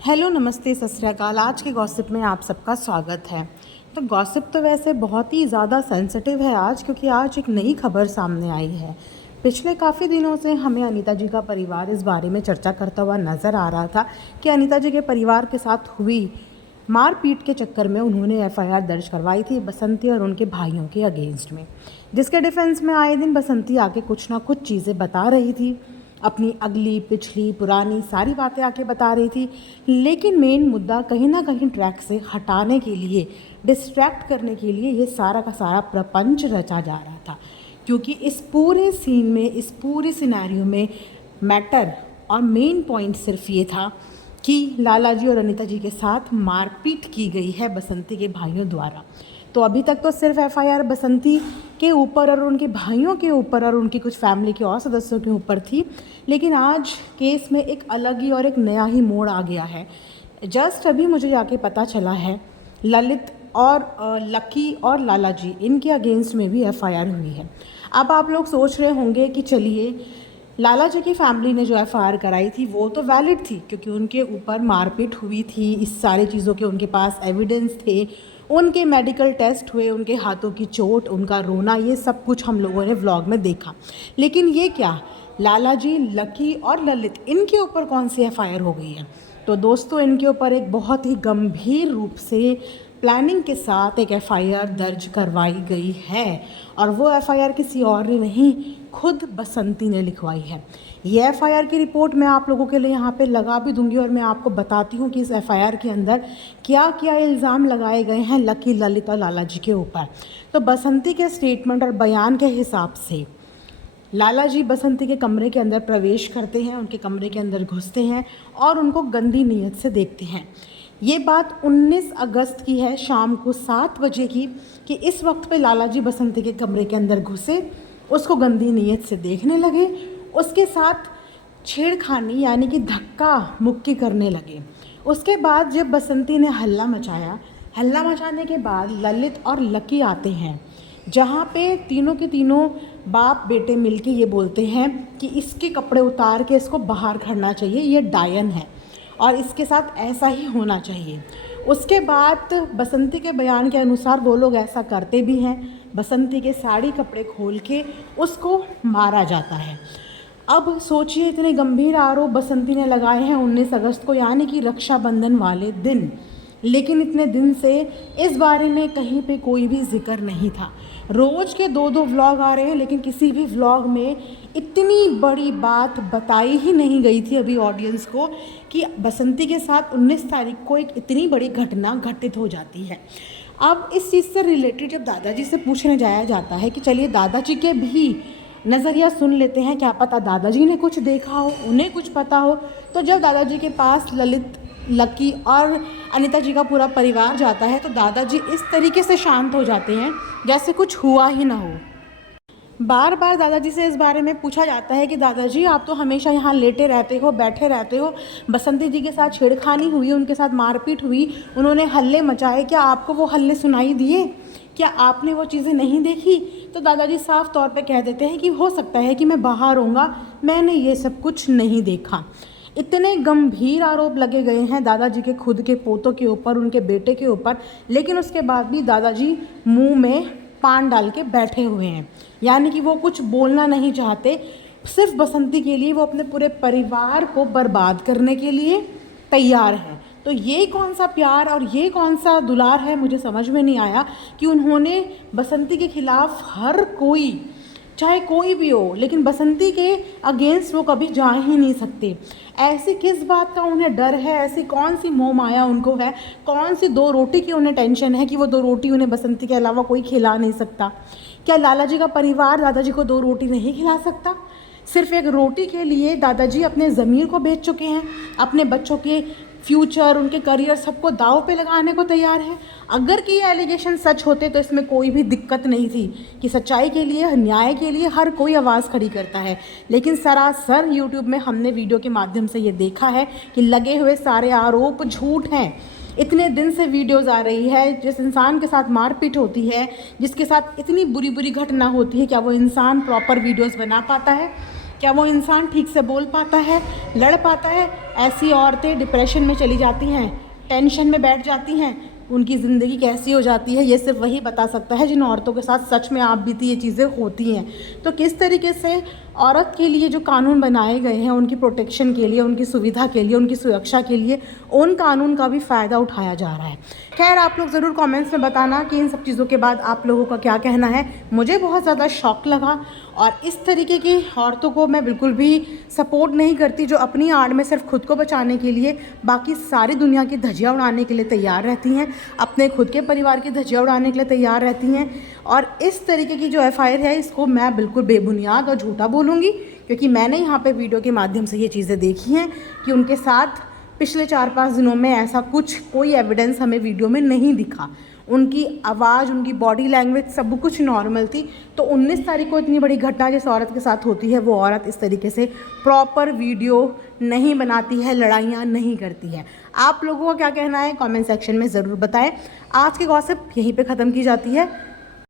Hello, नमस्ते, सत श्री अकाल। आज के गॉसिप में आप सबका स्वागत है। तो गॉसिप तो वैसे बहुत ही ज़्यादा सेंसिटिव है आज, क्योंकि आज एक नई खबर सामने आई है। पिछले काफ़ी दिनों से हमें अनीता जी का परिवार इस बारे में चर्चा करता हुआ नज़र आ रहा था कि अनीता जी के परिवार के साथ हुई मारपीट के चक्कर में उन्होंने एफआईआर दर्ज करवाई थी बसंती और उनके भाइयों के अगेंस्ट में, जिसके डिफेंस में आए दिन बसंती आके कुछ ना कुछ चीज़ें बता रही थी, अपनी अगली पिछली पुरानी सारी बातें आके बता रही थी। लेकिन मेन मुद्दा कहीं ना कहीं ट्रैक से हटाने के लिए, डिस्ट्रैक्ट करने के लिए ये सारा का सारा प्रपंच रचा जा रहा था, क्योंकि इस पूरे सीन में, इस पूरे सिनेरियो में मैटर और मेन पॉइंट सिर्फ ये था कि लाला जी और अनीता जी के साथ मारपीट की गई है बसंती के भाइयों द्वारा। तो अभी तक तो सिर्फ एफआईआर बसंती के ऊपर और उनके भाइयों के ऊपर और उनकी कुछ फैमिली के और सदस्यों के ऊपर थी, लेकिन आज केस में एक अलग ही और एक नया ही मोड़ आ गया है। जस्ट अभी मुझे जाके पता चला है ललित और लकी और लाला जी, इनके अगेंस्ट में भी एफआईआर हुई है। अब आप लोग सोच रहे होंगे कि चलिए, लाला जी की फैमिली ने जो एफआईआर कराई थी वो तो वैलिड थी, क्योंकि उनके ऊपर मारपीट हुई थी, इस सारी चीज़ों के उनके पास एविडेंस थे, उनके मेडिकल टेस्ट हुए, उनके हाथों की चोट, उनका रोना, ये सब कुछ हम लोगों ने व्लॉग में देखा। लेकिन ये क्या, लाला जी, लकी और ललित, इनके ऊपर कौन सी एफआईआर हो गई है? तो दोस्तों, इनके ऊपर एक बहुत ही गंभीर रूप से प्लानिंग के साथ एक एफआईआर दर्ज करवाई गई है, और वो एफआईआर किसी और ने नहीं, खुद बसंती ने लिखवाई है। ये एफआईआर की रिपोर्ट मैं आप लोगों के लिए यहाँ पे लगा भी दूंगी, और मैं आपको बताती हूँ कि इस एफआईआर के अंदर क्या क्या इल्ज़ाम लगाए गए हैं लकी, ललित और लाला जी के ऊपर। तो बसंती के स्टेटमेंट और बयान के हिसाब से लाला जी बसंती के कमरे के अंदर प्रवेश करते हैं, उनके कमरे के अंदर घुसते हैं और उनको गंदी नीयत से देखते हैं। ये बात 19 अगस्त की है, शाम को 7 बजे की, कि इस वक्त पे लाला जी बसंती के कमरे के अंदर घुसे, उसको गंदी नीयत से देखने लगे, उसके साथ छेड़खानी यानी कि धक्का मुक्की करने लगे। उसके बाद जब बसंती ने हल्ला मचाया, हल्ला मचाने के बाद ललित और लकी आते हैं, जहाँ पे तीनों के तीनों बाप बेटे मिलके ये बोलते हैं कि इसके कपड़े उतार के इसको बाहर खड़ना चाहिए, ये डायन है और इसके साथ ऐसा ही होना चाहिए। उसके बाद बसंती के बयान के अनुसार वो लोग ऐसा करते भी हैं, बसंती के साड़ी कपड़े खोल के उसको मारा जाता है। अब सोचिए, इतने गंभीर आरोप बसंती ने लगाए हैं 19 अगस्त को, यानी कि रक्षाबंधन वाले दिन, लेकिन इतने दिन से इस बारे में कहीं पे कोई भी जिक्र नहीं था। रोज़ के 2-2 व्लॉग आ रहे हैं, लेकिन किसी भी व्लॉग में इतनी बड़ी बात बताई ही नहीं गई थी अभी ऑडियंस को कि बसंती के साथ 19 तारीख को एक इतनी बड़ी घटना घटित हो जाती है। अब इस चीज़ से रिलेटेड जब दादाजी से पूछने जाया जाता है कि चलिए दादाजी के भी नज़रिया सुन लेते हैं, क्या पता दादाजी ने कुछ देखा हो, उन्हें कुछ पता हो। तो जब दादाजी के पास ललित, लकी और अनीता जी का पूरा परिवार जाता है, तो दादाजी इस तरीके से शांत हो जाते हैं जैसे कुछ हुआ ही ना हो। बार बार दादाजी से इस बारे में पूछा जाता है कि दादाजी, आप तो हमेशा यहाँ लेटे रहते हो, बैठे रहते हो, बसंती जी के साथ छेड़खानी हुई, उनके साथ मारपीट हुई, उन्होंने हल्ले मचाए, क्या आपको वो हल्ले सुनाई दिए? क्या आपने वो चीज़ें नहीं देखी? तो दादाजी साफ तौर पे कह देते हैं कि हो सकता है कि मैं बाहर होऊंगा, मैंने ये सब कुछ नहीं देखा। इतने गंभीर आरोप लगे गए हैं दादाजी के खुद के पोतों के ऊपर, उनके बेटे के ऊपर, लेकिन उसके बाद भी दादाजी मुंह में पान डाल के बैठे हुए हैं, यानी कि वो कुछ बोलना नहीं चाहते। सिर्फ बसंती के लिए वो अपने पूरे परिवार को बर्बाद करने के लिए तैयार हैं। तो ये कौन सा प्यार और ये कौन सा दुलार है, मुझे समझ में नहीं आया कि उन्होंने बसंती के खिलाफ हर कोई, चाहे कोई भी हो, लेकिन बसंती के अगेंस्ट वो कभी जा ही नहीं सकते। ऐसी किस बात का उन्हें डर है, ऐसी कौन सी मोह माया उनको है, कौन सी 2 रोटी की उन्हें टेंशन है कि वो 2 रोटी उन्हें बसंती के अलावा कोई खिला नहीं सकता? क्या लाला जी का परिवार दादाजी को 2 रोटी नहीं खिला सकता? सिर्फ एक रोटी के लिए दादाजी अपने ज़मीर को बेच चुके हैं, अपने बच्चों के फ्यूचर, उनके करियर, सबको दाव पे लगाने को तैयार है। अगर कि ये एलिगेशन सच होते तो इसमें कोई भी दिक्कत नहीं थी, कि सच्चाई के लिए, न्याय के लिए हर कोई आवाज़ खड़ी करता है। लेकिन सरासर यूट्यूब में हमने वीडियो के माध्यम से ये देखा है कि लगे हुए सारे आरोप झूठ हैं। इतने दिन से वीडियोस आ रही है, जिस इंसान के साथ मारपीट होती है, जिसके साथ इतनी बुरी बुरी घटना होती है, क्या वो इंसान प्रॉपर वीडियोस बना पाता है? क्या वो इंसान ठीक से बोल पाता है, लड़ पाता है? ऐसी औरतें डिप्रेशन में चली जाती हैं, टेंशन में बैठ जाती हैं, उनकी ज़िंदगी कैसी हो जाती है ये सिर्फ वही बता सकता है जिन औरतों के साथ सच में आप बीती ये चीज़ें होती हैं। तो किस तरीके से औरत के लिए जो कानून बनाए गए हैं उनकी प्रोटेक्शन के लिए, उनकी सुविधा के लिए, उनकी सुरक्षा के लिए, उन कानून का भी फ़ायदा उठाया जा रहा है। खैर, आप लोग ज़रूर कमेंट्स में बताना कि इन सब चीज़ों के बाद आप लोगों का क्या कहना है। मुझे बहुत ज़्यादा शॉक लगा और इस तरीके की औरतों को मैं बिल्कुल भी सपोर्ट नहीं करती जो अपनी आड़ में सिर्फ खुद को बचाने के लिए बाकी सारी दुनिया की धज्जियाँ उड़ाने के लिए तैयार रहती हैं, अपने खुद के परिवार की धज्जियाँ उड़ाने के लिए तैयार रहती हैं। और इस तरीके की जो FIR है इसको मैं बिल्कुल बेबुनियाद और झूठा बोलूँगी, क्योंकि मैंने यहाँ पे वीडियो के माध्यम से ये चीज़ें देखी हैं कि उनके साथ पिछले 4-5 दिनों में ऐसा कोई एविडेंस हमें वीडियो में नहीं दिखा। उनकी आवाज़, उनकी बॉडी लैंग्वेज सब कुछ नॉर्मल थी। तो 19 तारीख को इतनी बड़ी घटना जिस औरत के साथ होती है वो औरत इस तरीके से प्रॉपर वीडियो नहीं बनाती है, लड़ाइयाँ नहीं करती है। आप लोगों का क्या कहना है कमेंट सेक्शन में ज़रूर बताएं। आज की गॉसिप यहीं पे ख़त्म की जाती है।